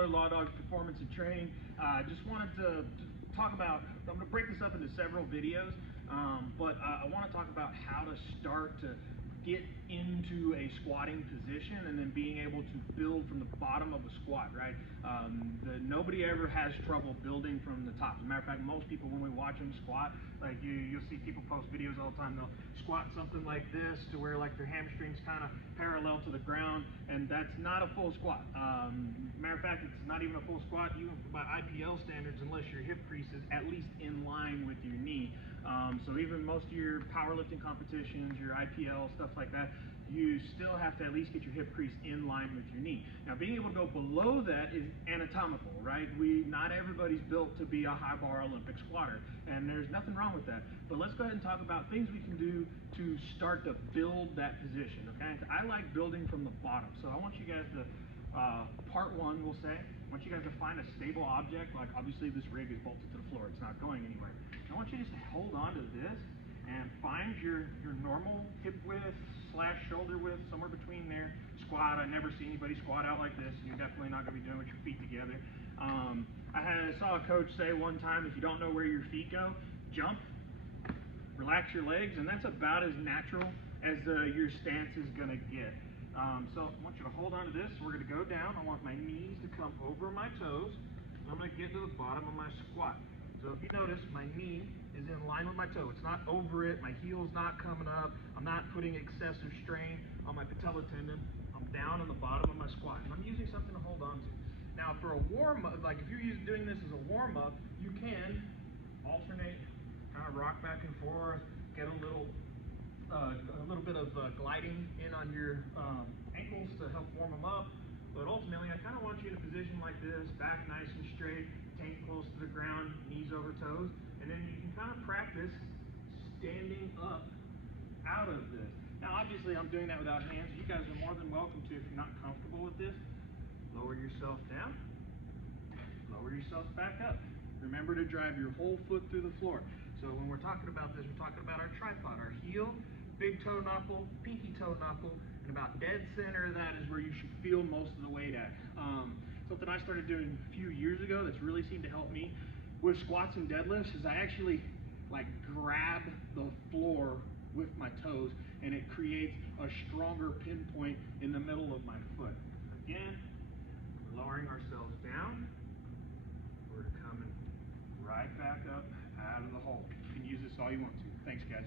Lawler, Law Dogs Performance and Training. Just wanted to talk about, I'm going to break this up into several videos, but I want to talk about how to start to get into a squatting position and then being able to build from the bottom of a squat, right? Nobody ever has trouble building from the top. As a matter of fact, most people, when we watch them squat, like you'll see people post videos all the time, they'll squat something like this to where like their hamstrings kind of parallel to the ground, and that's not a full squat. Matter of fact, it's not even a full squat, even by IPL standards, unless your hip crease is at least in line with your knee. So even most of your powerlifting competitions, your IPL, stuff like that, you still have to at least get your hip crease in line with your knee. Now, being able to go below that is anatomical, right? Not everybody's built to be a high bar Olympic squatter, and there's nothing wrong with that. But let's go ahead and talk about things we can do to start to build that position, okay? I like building from the bottom, so I want you guys to, part one, we'll say, I want you guys to find a stable object, like obviously this rig is bolted to the floor, it's not going anywhere. I want you just to hold on to this and find your normal hip width / shoulder width, somewhere between there. Squat, I never see anybody squat out like this. You're definitely not going to be doing it with your feet together. I saw a coach say one time, if you don't know where your feet go, jump, relax your legs, and that's about as natural as your stance is going to get. So I want you to hold on to this. We're going to go down. I want my knees to come over my toes. I'm going to get to the bottom of my squat. So if you notice, my knee is in line with my toe. It's not over it. My heel's not coming up. I'm not putting excessive strain on my patella tendon. I'm down on the bottom of my squat, and I'm using something to hold on to. Now, for a warm-up, like if you're doing this as a warm-up, you can alternate, kind of rock back and forth, get a little bit of gliding in on your ankles to help warm them up. But ultimately, I kind of want you in a position like this, back nice and straight, tank close to the ground, knees over toes, and then you can kind of practice standing up out of this. Now, obviously, I'm doing that without hands. You guys are more than welcome to, if you're not comfortable with this, lower yourself down, lower yourself back up. Remember to drive your whole foot through the floor. So when we're talking about this, we're talking about our tripod, our heel, big toe knuckle, pinky toe knuckle, and about dead center of that is where you should feel most of the weight at. Something I started doing a few years ago that's really seemed to help me with squats and deadlifts is I actually like grab the floor with my toes, and it creates a stronger pinpoint in the middle of my foot. Again, we're lowering ourselves down. We're coming right back up out of the hole. You can use this all you want to. Thanks, guys.